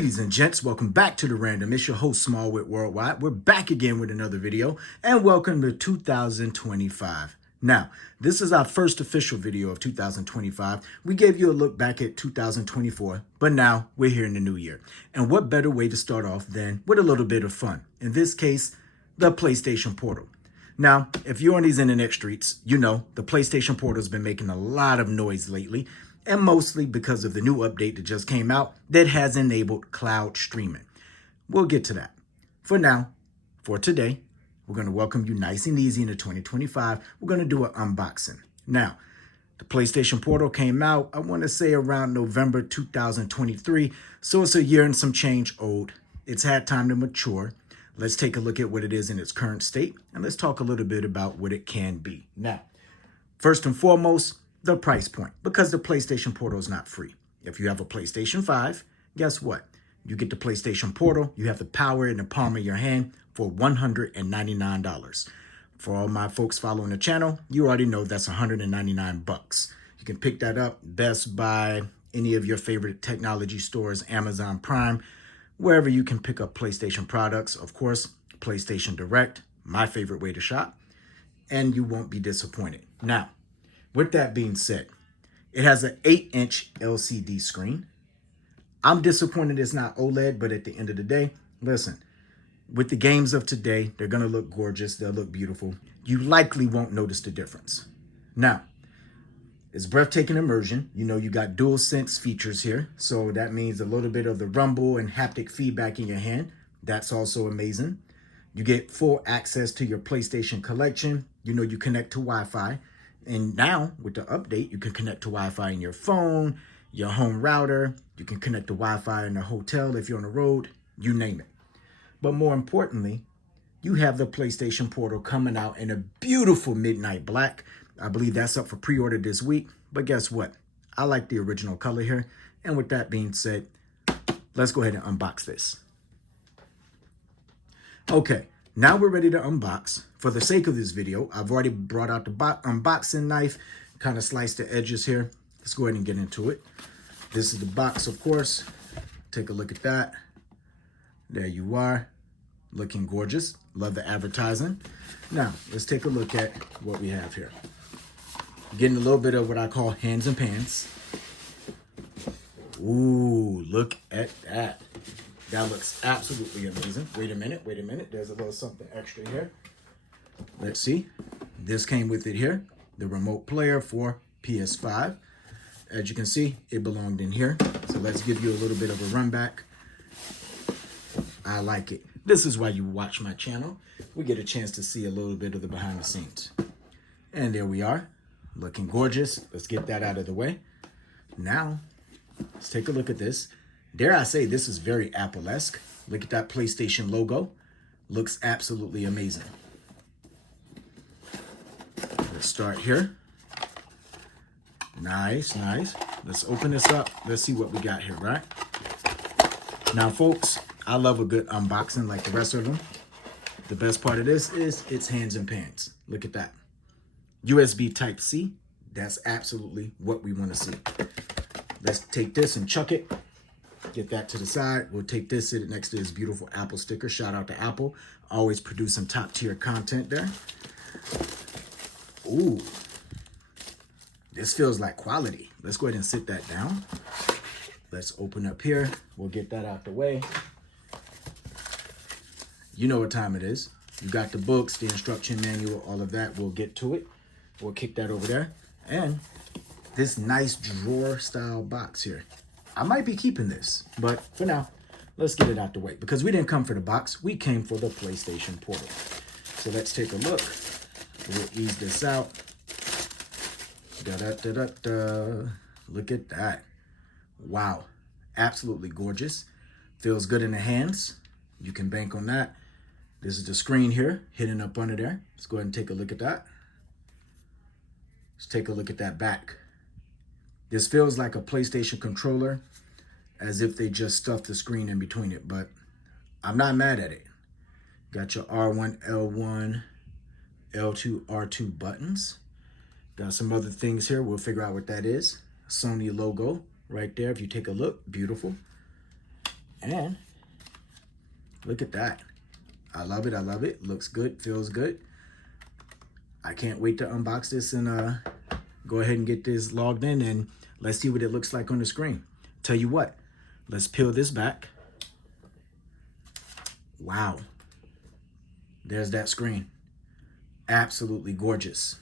Ladies and gents, welcome back to The Random. It's your host, SmallwoodWorldWide. We're back again with another video, and welcome to 2025. Now, this is our first official video of 2025. We gave you a look back at 2024, but now we're here in the new year. And what better way to start off than with a little bit of fun? In this case, the PlayStation Portal. Now, if you're on these internet streets, you know the PlayStation Portal has been making a lot of noise lately, and mostly because of the new update that just came out that has enabled cloud streaming. We'll get to that. For now, for today, we're going to welcome you nice and easy into 2025. We're going to do an unboxing. Now, the PlayStation Portal came out, I want to say around November 2023, so it's a year and some change old. It's had time to mature. Let's take a look at what it is in its current state, and let's talk a little bit about what it can be. Now, first and foremost, the price point, because the PlayStation Portal is not free. If you have a PlayStation 5, guess what? You get the PlayStation Portal, you have the power in the palm of your hand for $199. For all my folks following the channel, you already know that's $199. You can pick that up, Best Buy, any of your favorite technology stores, Amazon Prime, wherever you can pick up PlayStation products. Of course, PlayStation Direct, my favorite way to shop, and you won't be disappointed. Now, with that being said, it has an 8-inch LCD screen. I'm disappointed it's not OLED, but at the end of the day, listen, with the games of today, they're going to look gorgeous. They'll look beautiful. You likely won't notice the difference. Now, it's breathtaking immersion. You know, you got dual sense features here. So that means a little bit of the rumble and haptic feedback in your hand. That's also amazing. You get full access to your PlayStation collection. You know, you connect to Wi-Fi. And now, with the update, you can connect to Wi-Fi in your phone, your home router. You can connect to Wi-Fi in the hotel if you're on the road, you name it. But more importantly, you have the PlayStation Portal coming out in a beautiful midnight black. I believe that's up for pre-order this week. But guess what? I like the original color here. And with that being said, let's go ahead and unbox this. Okay. Now we're ready to unbox. For the sake of this video, I've already brought out the unboxing knife, kind of sliced the edges here. Let's go ahead and get into it. This is the box, of course. Take a look at that. There you are, looking gorgeous. Love the advertising. Now, let's take a look at what we have here. Getting a little bit of what I call hands and pants. Ooh, look at that. That looks absolutely amazing. Wait a minute. There's a little something extra here. Let's see. This came with it here. The remote player for PS5. As you can see, it belonged in here. So let's give you a little bit of a run back. I like it. This is why you watch my channel. We get a chance to see a little bit of the behind the scenes. And there we are. Looking gorgeous. Let's get that out of the way. Now, let's take a look at this. Dare I say, this is very Apple-esque. Look at that PlayStation logo. Looks absolutely amazing. Let's start here. Nice. Let's open this up. Let's see what we got here, right? Now, folks, I love a good unboxing like the rest of them. The best part of this is it's hands and pants. Look at that. USB Type-C. That's absolutely what we want to see. Let's take this and chuck it. Get that to the side. We'll take this, sit it next to this beautiful Apple sticker. Shout out to Apple. Always producing top tier content there. Ooh. This feels like quality. Let's go ahead and sit that down. Let's open up here. We'll get that out the way. You know what time it is. You got the books, the instruction manual, all of that. We'll get to it. We'll kick that over there. And this nice drawer style box here. I might be keeping this, but for now, let's get it out the way because we didn't come for the box. We came for the PlayStation Portal. So let's take a look. We'll ease this out. Look at that. Wow. Absolutely gorgeous. Feels good in the hands. You can bank on that. This is the screen here, hidden up under there. Let's go ahead and take a look at that. Let's take a look at that back. This feels like a PlayStation controller, as if they just stuffed the screen in between it, but I'm not mad at it. Got your R1, L1, L2, R2 buttons. Got some other things here. We'll figure out what that is. Sony logo right there. If you take a look, beautiful. And look at that. I love it. I love it. Looks good. Feels good. I can't wait to unbox this and go ahead and get this logged in, and let's see what it looks like on the screen. Tell you what, let's peel this back. Wow. There's that screen. Absolutely gorgeous.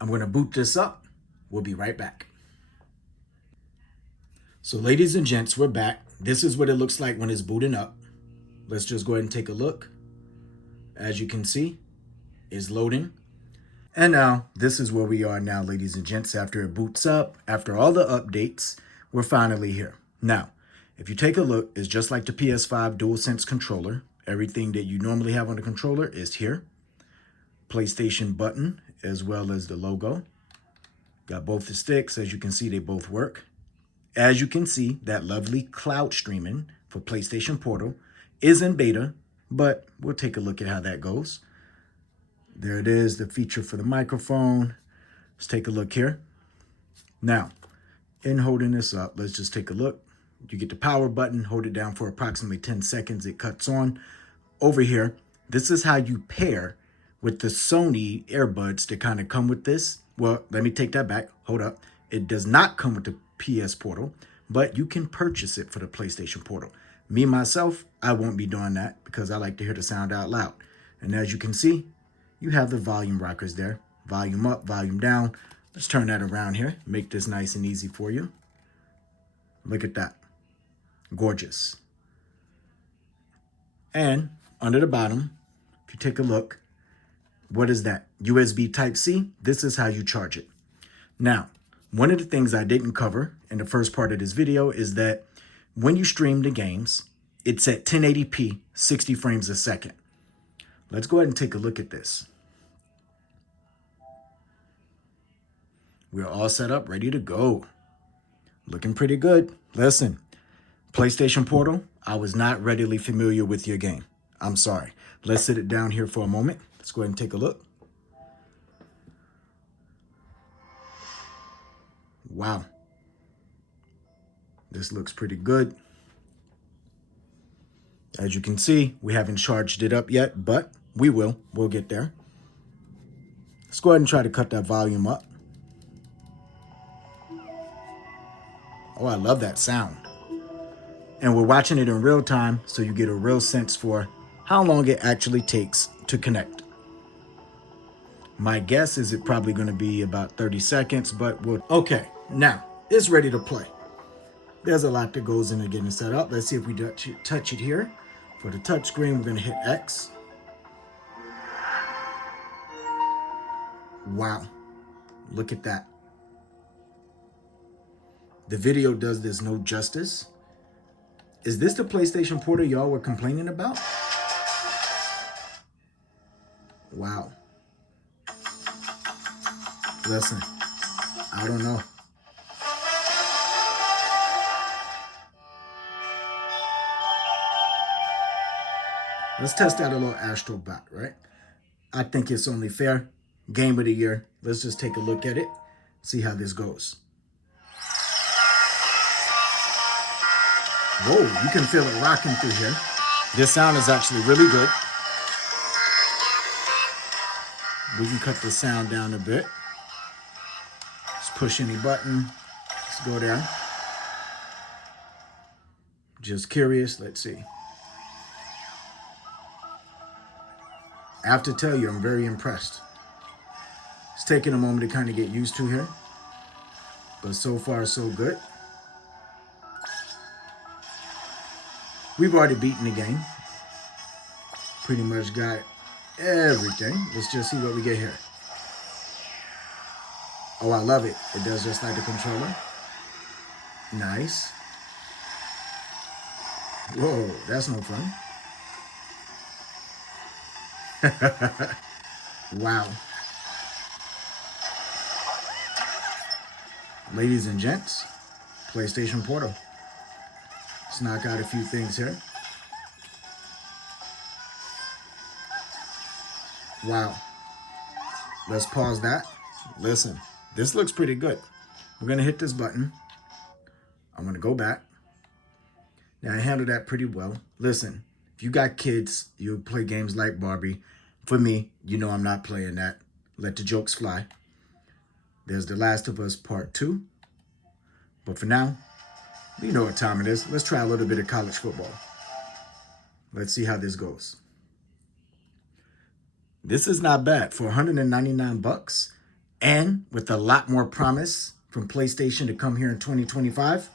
I'm going to boot this up. We'll be right back. So ladies and gents, we're back. This is what it looks like when it's booting up. Let's just go ahead and take a look. As you can see, it's loading. And now, this is where we are now, ladies and gents. After it boots up, after all the updates, we're finally here. Now, if you take a look, it's just like the PS5 DualSense controller. Everything that you normally have on the controller is here. PlayStation button, as well as the logo. Got both the sticks. As you can see, they both work. As you can see, that lovely cloud streaming for PlayStation Portal is in beta, but we'll take a look at how that goes. There it is, the feature for the microphone. Let's take a look here. Now, in holding this up, let's just take a look. You get the power button, hold it down for approximately 10 seconds, it cuts on. Over here, this is how you pair with the Sony earbuds that kind of come with this. Well, let me take that back, hold up. It does not come with the PS Portal, but you can purchase it for the PlayStation Portal. Me, myself, I won't be doing that because I like to hear the sound out loud. And as you can see, you have the volume rockers there. Volume up, volume down. Let's turn that around here. Make this nice and easy for you. Look at that. Gorgeous. And under the bottom, if you take a look, what is that? USB Type-C. This is how you charge it. Now, one of the things I didn't cover in the first part of this video is that when you stream the games, it's at 1080p, 60 frames a second. Let's go ahead and take a look at this. We're all set up, ready to go. Looking pretty good. Listen, PlayStation Portal, I was not readily familiar with your game. I'm sorry. Let's sit it down here for a moment. Let's go ahead and take a look. Wow. This looks pretty good. As you can see, we haven't charged it up yet, but we will. We'll get there. Let's go ahead and try to cut that volume up. Oh, I love that sound. And we're watching it in real time, so you get a real sense for how long it actually takes to connect. My guess is it probably going to be about 30 seconds, but we'll... Okay, now it's ready to play. There's a lot that goes into getting set up. Let's see if we touch it here. For the touch screen, we're going to hit X. Wow, look at that. The video does this no justice. Is this the PlayStation Portal y'all were complaining about? Wow. Listen, I don't know. Let's test out a little Astrobot, right? I think it's only fair. Game of the year. Let's just take a look at it. See how this goes. Whoa, you can feel it rocking through here. This sound is actually really good. We can cut the sound down a bit. Let's push any button. Let's go there. Just curious, let's see. I have to tell you, I'm very impressed. It's taking a moment to kind of get used to here, but so far so good. We've already beaten the game. Pretty much got everything. Let's just see what we get here. Oh, I love it. It does just like the controller. Nice. Whoa, that's no fun. Wow. Ladies and gents, PlayStation Portal. Let's knock out a few things here. Wow. Let's pause that. Listen, this looks pretty good. We're going to hit this button. I'm going to go back. Now, I handled that pretty well. Listen, if you got kids, you play games like Barbie. For me, you know I'm not playing that. Let the jokes fly. There's The Last of Us Part 2. But for now, you know what time it is. Let's try a little bit of college football. Let's see how this goes. This is not bad for 199 bucks, and with a lot more promise from PlayStation to come here in 2025.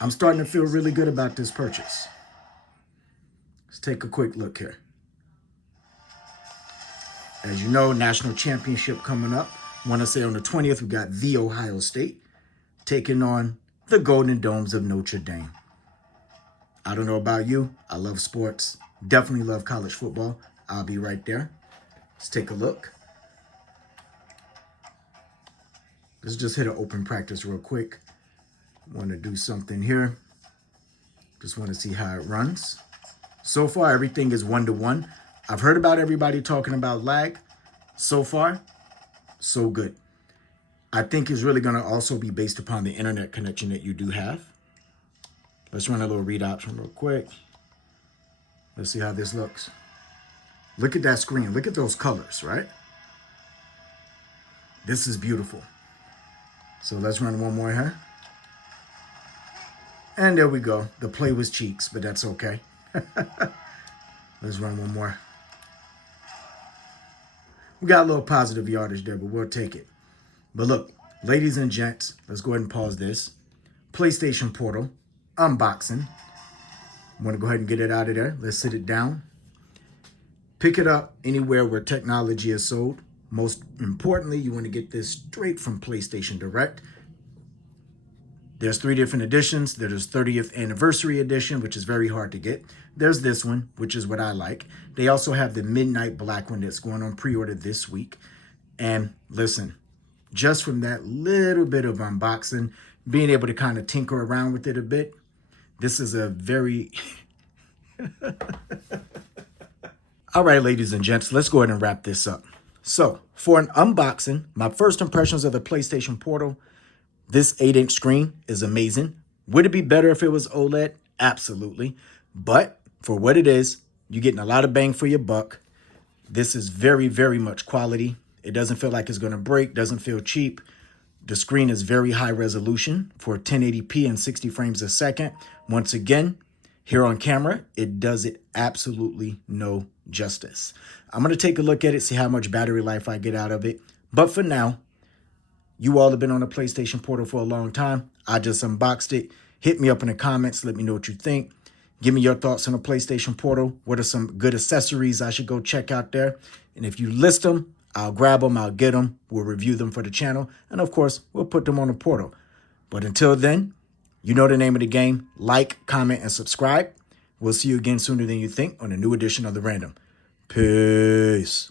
I'm starting to feel really good about this purchase. Let's take a quick look here. As you know, national championship coming up. I want to say on the 20th, we got The Ohio State taking on the Golden Domes of Notre Dame. I don't know about you. I love sports. Definitely love college football. I'll be right there. Let's take a look. Let's just hit an open practice real quick. Want to do something here. Just want to see how it runs. So far, everything is 1-to-1. I've heard about everybody talking about lag. So far, so good. I think it's really going to also be based upon the internet connection that you do have. Let's run a little read option real quick. Let's see how this looks. Look at that screen. Look at those colors, right? This is beautiful. So let's run one more here. And there we go. The play was cheeks, but that's okay. Let's run one more. We got a little positive yardage there, but we'll take it. But look, ladies and gents, let's go ahead and pause this. PlayStation Portal, unboxing. I'm going to go ahead and get it out of there. Let's sit it down. Pick it up anywhere where technology is sold. Most importantly, you want to get this straight from PlayStation Direct. There's 3 different editions. There's 30th anniversary edition, which is very hard to get. There's this one, which is what I like. They also have the Midnight Black one that's going on pre-order this week. And listen, just from that little bit of unboxing, being able to kind of tinker around with it a bit, this is a very... All right, ladies and gents, let's go ahead and wrap this up. So, for an unboxing, my first impressions of the PlayStation Portal, this 8-inch screen is amazing. Would it be better if it was OLED? Absolutely. But for what it is, you're getting a lot of bang for your buck. This is very, very much quality. It doesn't feel like it's going to break, doesn't feel cheap. The screen is very high resolution for 1080p and 60 frames a second. Once again, here on camera, it does it absolutely no justice. I'm going to take a look at it, see how much battery life I get out of it. But for now, you all have been on the PlayStation Portal for a long time. I just unboxed it. Hit me up in the comments. Let me know what you think. Give me your thoughts on the PlayStation Portal. What are some good accessories I should go check out there? And if you list them, I'll grab them. I'll get them. We'll review them for the channel. And of course, we'll put them on the portal. But until then, you know the name of the game. Like, comment, and subscribe. We'll see you again sooner than you think on a new edition of The Random. Peace.